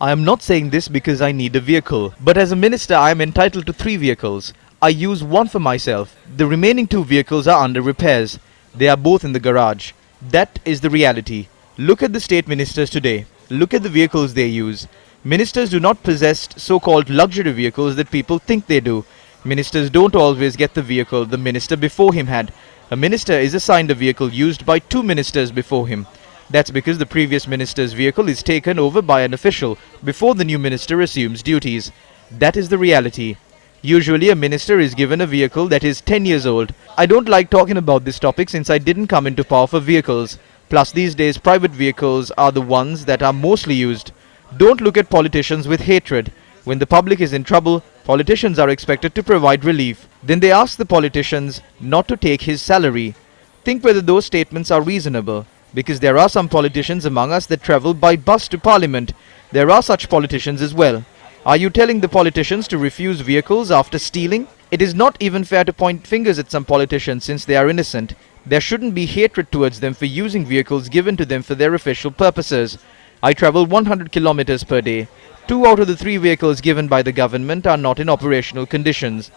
I am not saying this because I need a vehicle, but as a minister I am entitled to 3 vehicles. I use one for myself. The remaining 2 vehicles are under repairs. They are both in the garage. That is the reality. Look at the state ministers today. Look at the vehicles they use. Ministers do not possess so-called luxury vehicles that people think they do. Ministers don't always get the vehicle the minister before him had. A minister is assigned a vehicle used by 2 ministers before him. That's because the previous minister's vehicle is taken over by an official before the new minister assumes duties. That is the reality. Usually a minister is given a vehicle that is 10 years old. I don't like talking about this topic since I didn't come into power for vehicles. Plus these days private vehicles are the ones that are mostly used. Don't look at politicians with hatred. When the public is in trouble, politicians are expected to provide relief. Then they ask the politicians not to take his salary. Think whether those statements are reasonable. Because there are some politicians among us that travel by bus to parliament. There are such politicians as well. Are you telling the politicians to refuse vehicles after stealing? It is not even fair to point fingers at some politicians since they are innocent. There shouldn't be hatred towards them for using vehicles given to them for their official purposes. I travel 100 kilometers per day. 2 out of the 3 vehicles given by the government are not in operational conditions.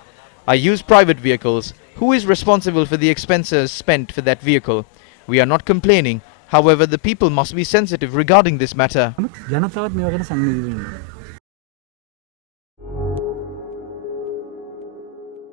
I use private vehicles. Who is responsible for the expenses spent for that vehicle? We are not complaining. However, the people must be sensitive regarding this matter.